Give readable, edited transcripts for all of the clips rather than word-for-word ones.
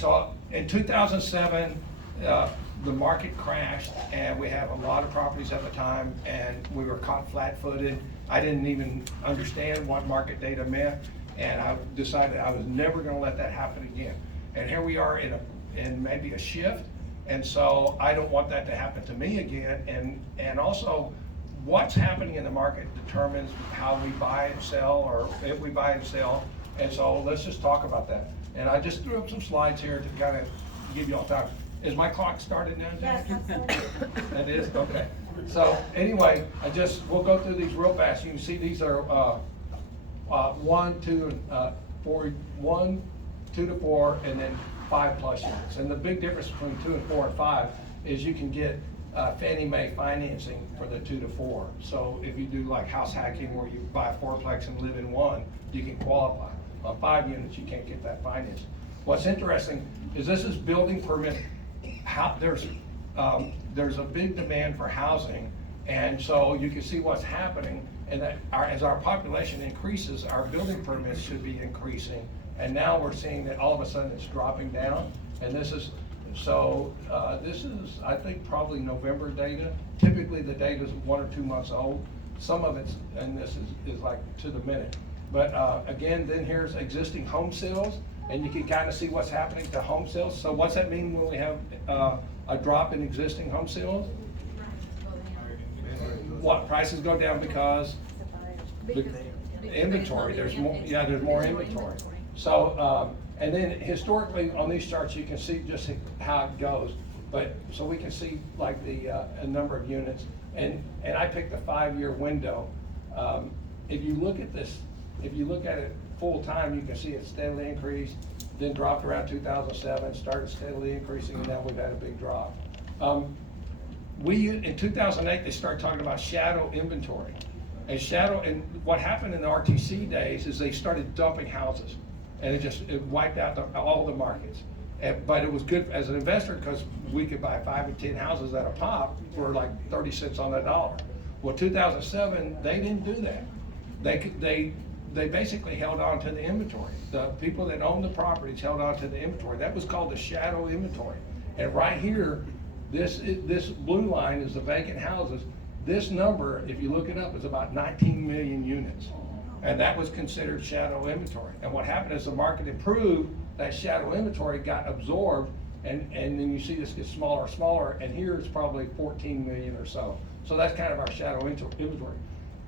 So in 2007, the market crashed, and we had a lot of properties at the time, and we were caught flat-footed. I didn't even understand what market data meant, and I decided I was never gonna let that happen again. And here we are in maybe a shift, and so I don't want that to happen to me again. And also, what's happening in the market determines how we buy and sell, or if we buy and sell. And so let's just talk about that. And I just threw up some slides here to kind of give you all time. Is my clock started now, Jane? Yes, absolutely. It is, okay. So anyway, we'll go through these real fast. You can see these are 1, 2, 4, 1, 2 to 4, and then 5+ units. And the big difference between 2 and 4 and 5 is you can get Fannie Mae financing for the 2 to 4. So if you do like house hacking where you buy a fourplex and live in one, you can qualify. On 5 units, you can't get that financing. What's interesting is this is building permit. There's a big demand for housing, and so you can see what's happening, and that as our population increases, our building permits should be increasing, and now we're seeing that all of a sudden it's dropping down, and this is, I think, probably November data. Typically the data is 1 or 2 months old. Some of it's, and this is like to the minute. But again, then here's existing home sales, and you can kind of see what's happening to home sales. So what's that mean when we have a drop in existing home sales? What, prices go down because the inventory, there's more inventory. So, and then historically on these charts, you can see just how it goes. But, so we can see like the a number of units, and I picked a 5-year window. If you look at this, if you look at it full time, you can see it steadily increased, then dropped around 2007, started steadily increasing, and now we've had a big drop. In 2008, they started talking about shadow inventory. And what happened in the RTC days is they started dumping houses, and it wiped out all the markets. But it was good as an investor because we could buy 5 and 10 houses at a pop for like 30 cents on the dollar. Well, 2007, they didn't do that. They basically held on to the inventory. The people that owned the properties held on to the inventory. That was called the shadow inventory. And right here, this blue line is the vacant houses. This number, if you look it up, is about 19 million units. And that was considered shadow inventory. And what happened as the market improved, that shadow inventory got absorbed, and then you see this get smaller and smaller, and here it's probably 14 million or so. So that's kind of our shadow inventory.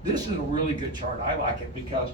This is a really good chart. I like it because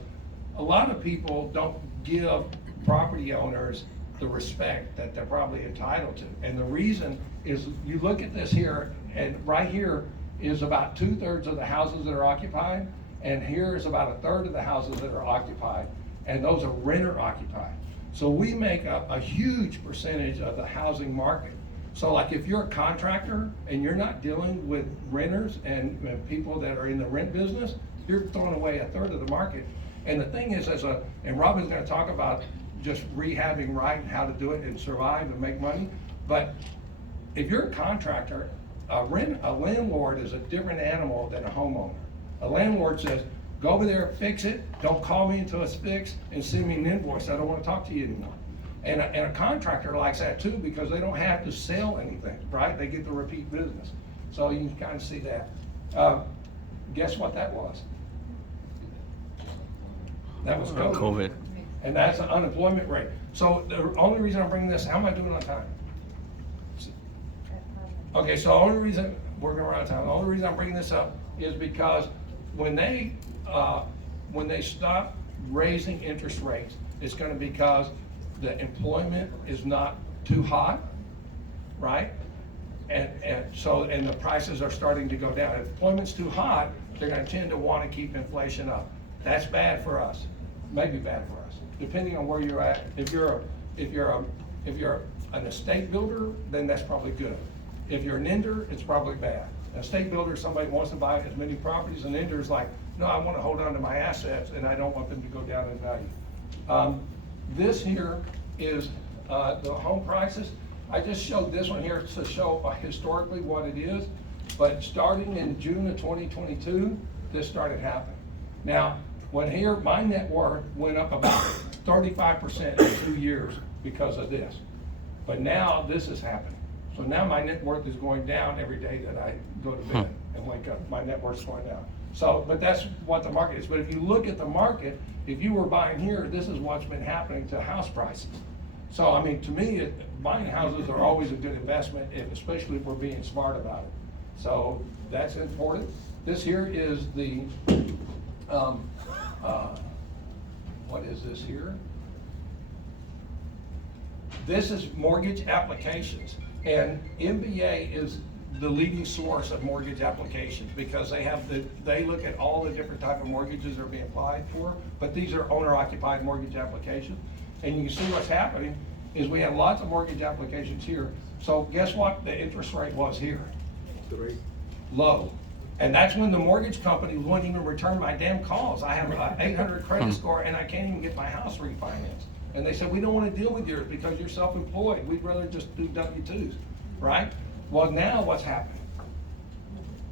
a lot of people don't give property owners the respect that they're probably entitled to. And the reason is, you look at this here, and right here is about 2/3 of the houses that are occupied, and here is about 1/3 of the houses that are occupied, and those are renter occupied. So we make a huge percentage of the housing market. So like if you're a contractor and you're not dealing with renters and people that are in the rent business, you're throwing away 1/3 of the market. And the thing is, and Robin's gonna talk about just rehabbing right and how to do it and survive and make money. But if you're a contractor, a landlord is a different animal than a homeowner. A landlord says, go over there, fix it, don't call me until it's fixed, and send me an invoice, I don't wanna talk to you anymore. And a contractor likes that too, because they don't have to sell anything, right? They get the repeat business. So you can kind of see that. Guess what that was? That was COVID. And that's the unemployment rate. So the only reason I'm bringing this, how am I doing on time? Okay, so the only reason, we're gonna run out of time, the only reason I'm bringing this up is because when they stop raising interest rates, it's gonna be because the employment is not too hot, right? And the prices are starting to go down. If employment's too hot, they're gonna tend to wanna keep inflation up. That's bad for us, maybe bad for us, depending on where you're at. If you're an estate builder, then that's probably good. If you're an ender, it's probably bad. An estate builder, somebody wants to buy as many properties. An ender is like, no, I want to hold on to my assets and I don't want them to go down in value. This here is the home prices. I just showed this one here to show historically what it is, but starting in June of 2022, this started happening. Now, when here, my net worth went up about 35% in 2 years because of this. But now this is happening. So now my net worth is going down every day that I go to bed and wake up. My net worth's going down. So, but that's what the market is. But if you look at the market, if you were buying here, this is what's been happening to house prices. So, I mean, to me, buying houses are always a good investment, especially if we're being smart about it. So that's important. This here is the, what is this here? This is mortgage applications. And MBA is the leading source of mortgage applications because they look at all the different type of mortgages that are being applied for, but these are owner-occupied mortgage applications. And you can see what's happening is we have lots of mortgage applications here. So guess what the interest rate was here? Low. And that's when the mortgage company wouldn't even return my damn calls. I have an 800 credit score and I can't even get my house refinanced. And they said, we don't want to deal with yours because you're self-employed. We'd rather just do W-2s, right? Well, now what's happening?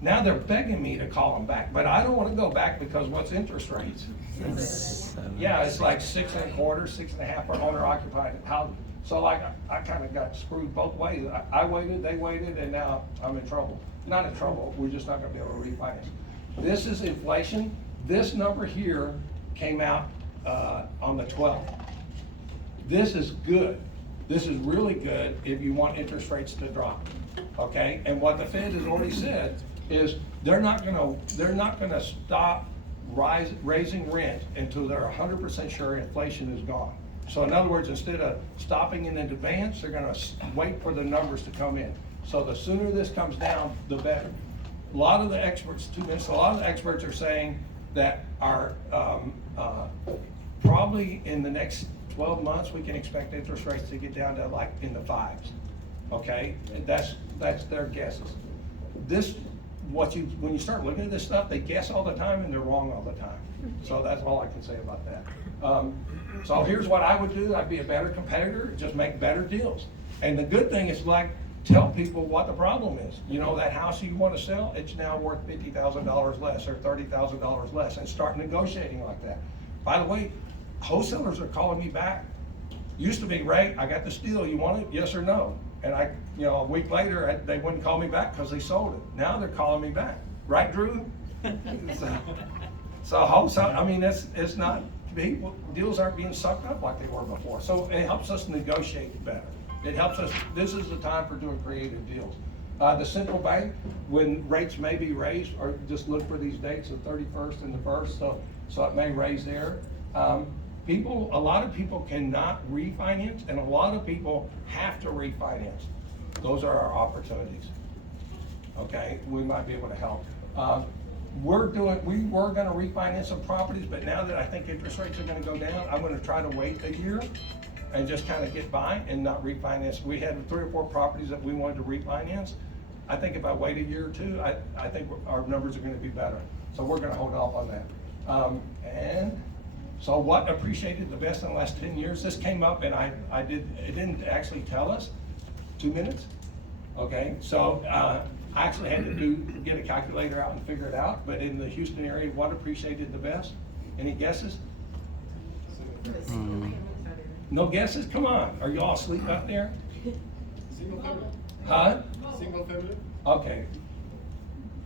Now they're begging me to call them back, but I don't want to go back because what's interest rates? Yeah, it's like 6.25%, 6.5% for owner-occupied housing. So like I kind of got screwed both ways. I waited, they waited, and now I'm in trouble. Not in trouble, we're just not going to be able to refinance. This is inflation. This number here came out on the 12th. This is good. This is really good if you want interest rates to drop, okay? And what the Fed has already said is they're not gonna stop raising rent until they're 100% sure inflation is gone. So in other words, instead of stopping in advance, they're gonna wait for the numbers to come in. So the sooner this comes down, the better. A lot of the experts, are saying that our probably in the next 12 months, we can expect interest rates to get down to like in the 5s, okay? And that's their guesses. When you start looking at this stuff, they guess all the time and they're wrong all the time. So that's all I can say about that. So here's what I would do. I'd be a better competitor, just make better deals. And the good thing is like, tell people what the problem is. You know, that house you want to sell, it's now worth $50,000 less or $30,000 less, and start negotiating like that. By the way, wholesalers are calling me back. Used to be, Ray, I got this deal, you want it, yes or no? And a week later, they wouldn't call me back because they sold it. Now they're calling me back. Right, Drew? So wholesale, I mean, it's not, deals aren't being sucked up like they were before. So it helps us negotiate better. It helps us, this is the time for doing creative deals. The central bank, when rates may be raised, or just look for these dates, the 31st and the 1st, so it may raise there. A lot of people cannot refinance, and a lot of people have to refinance. Those are our opportunities. Okay, we might be able to help. We were gonna refinance some properties, but now that I think interest rates are gonna go down, I'm gonna try to wait a year and just kind of get by and not refinance. We had 3 or 4 properties that we wanted to refinance. I think if I wait a year or two, I think our numbers are gonna be better. So we're gonna hold off on that. So what appreciated the best in the last 10 years? This came up and it didn't actually tell us. 2 minutes? Okay, so I actually had to get a calculator out and figure it out, but in the Houston area, what appreciated the best? Any guesses? No guesses? Come on, are you all asleep out there? Single family. Huh? Single family. Okay.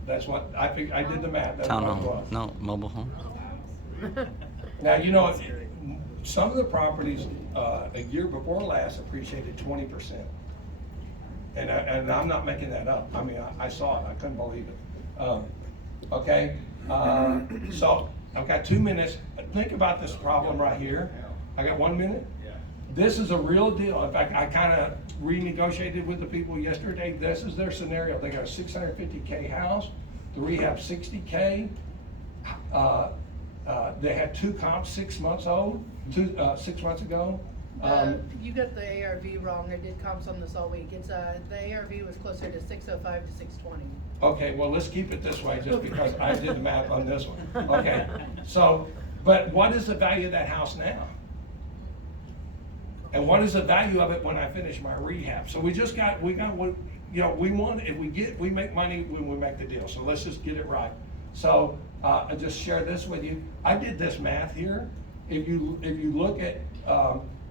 That's what, I did the math. That's what it was. Townhome, no, mobile home. Now, you know, some of the properties, a year before last appreciated 20%. And I'm not making that up. I mean, I saw it, I couldn't believe it. Okay, so I've got 2 minutes. Think about this problem right here. I got 1 minute. This is a real deal. In fact, I kind of renegotiated with the people yesterday. This is their scenario. They got a $650K house, the rehab $60K. They had 2 comps 6 months old, 6 months ago. You got the ARV wrong. I did comps on this all week. It's the ARV was closer to 605 to 620. Okay, well, let's keep it this way just because I did the math on this one. Okay, so, but what is the value of that house now? And what is the value of it when I finish my rehab? So we want, if we make money when we make the deal. So let's just get it right. So I just share this with you. I did this math here. If you look at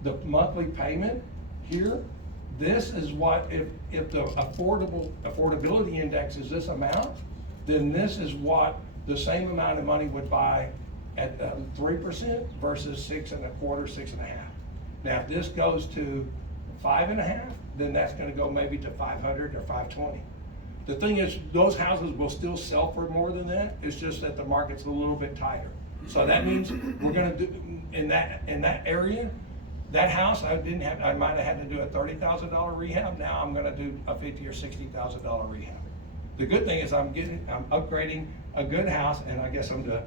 the monthly payment here, this is what, if the affordability index is this amount, then this is what the same amount of money would buy at 3% versus 6.25%, 6.5%. Now, if this goes to 5.5%, then that's gonna go maybe to 500 or 520. The thing is, those houses will still sell for more than that, it's just that the market's a little bit tighter. So that means we're gonna do, in that area, that house, I might have had to do a $30,000 rehab, now I'm gonna do a $50,000 or $60,000 rehab. The good thing is I'm upgrading a good house, and I guess I'm the,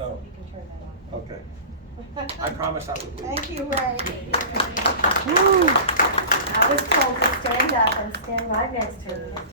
oh, okay. I promise I would leave. Thank you, Ray. I was told to stand up and stand right next to you.